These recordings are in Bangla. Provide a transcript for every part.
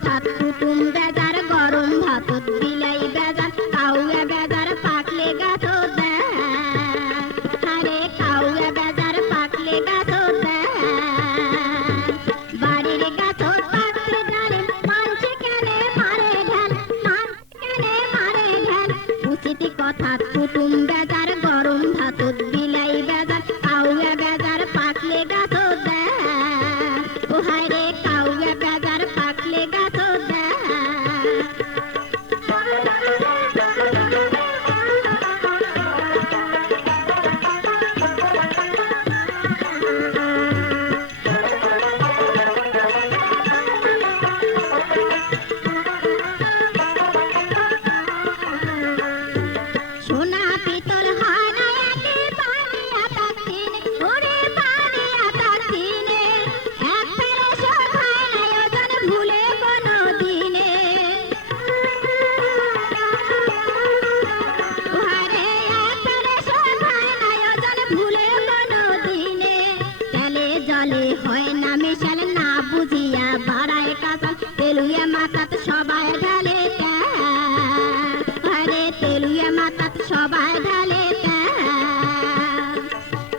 কথা কুটুম বেজার গরম ভাত বিলাই বেজার কাউয়া বেজার পাকলে গাছো আরে কাউয়া বেজার পাকলে গাছো বাড়ির গাছো পাকলে ডালে মানছে কেনে মারে ঢাল মানছে কেনে মারে ঢাল উচিত কথা কুটুম বেজার গরম ভাত বিলাই বেজার কাউয়া বেজার পাকলে গাছো ও হায় রে কাউয়া বেজার পাকলে গাছো সোনা পিতল হয় না একে বানিয়া তাকিনে ওরে বানিয়া তাকিনে এক ফেরে শোধ হয় না ওজন ভুলে কোনো দিনে ওহারে এক ফেরে শোধ হয় না ওজন ভুলে কোনো দিনে তেলে জলে হয় না মিশাল না বুঝিয়া বাড়ায় কাঁচাল তেলুয়া মাথাত সবাই ঢালে আরে তেলুয়া মাথাত সবাই ঢালে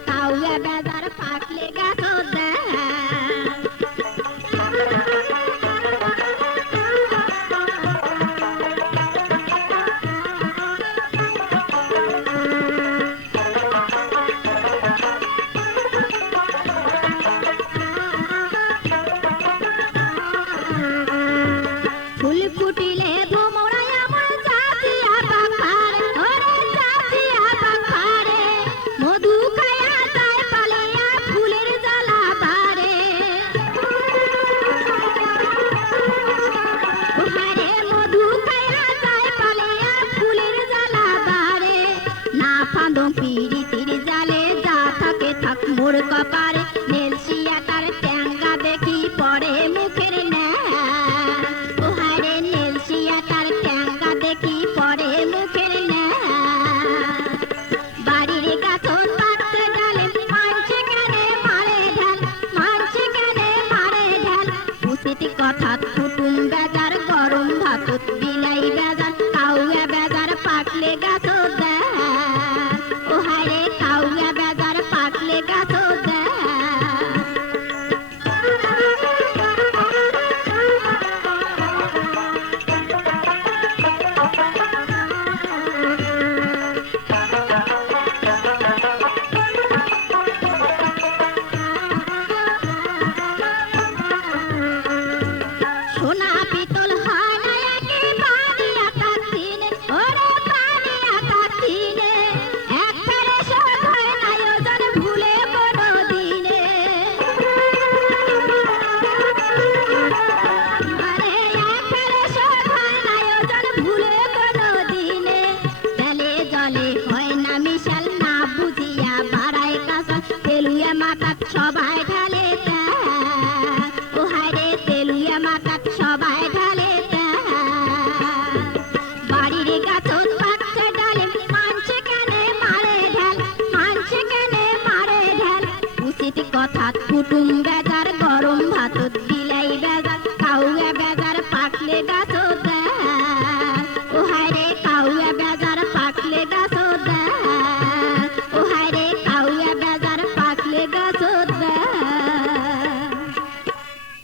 কাউয়া বেজার পাকলে গাছো ফুল ফুটিলে ভোমরায় আমার চাচিয়া পাখারে ওরে চাচিয়া পাখারে মধু খায়া যায় পালিয়া ফুলের জ্বালা বারে ওহারে মধু খায়া যায় পালিয়া ফুলের জ্বালা বারে না ফাঁদো পিরিতির জালে যা থাকে থাক মোর কপারে নেলসিয়া তার ট্যাঙ্গা দেখি পড়ে মুখের ওহারে নেলসিয়া তার ট্যাঙ্গা দেখি পড়ে মুখের বাড়ির গাছো পাকতে ডালে মানছে কেনে মারে ঢাল মানছে কেনে মারে ঢাল উচিত কথা কুটুম বেজার গরম ভাত বিলাই বেজার কাউয়া বেজার পাকলে গাছো ওহারে কাউয়া বেজার পাকলে গাছো সোনা পিতল হয় না একে বানিয়া তাকিনে ওরে বানিয়া তাকিনে এক ফেরে শোধ হয় না ওজন ভুলে কোনো দিনে আরে এক ফেরে শোধ হয় না ওজন ভুলে কোনো দিনে তেলে জলে হয় না মিশাল না বুঝিয়া বাড়ায় কাঁচাল তেলুয়া মাথাত সবাই ঢালে ওহারে তেলুয়া মাথাত সবাই ঢালে বাড়ির গাছো পাকছে ডালে মানছে কেনে মারে ঢাল মানছে কেনে মারে ঢাল উচিত কথা কুটুম বেজার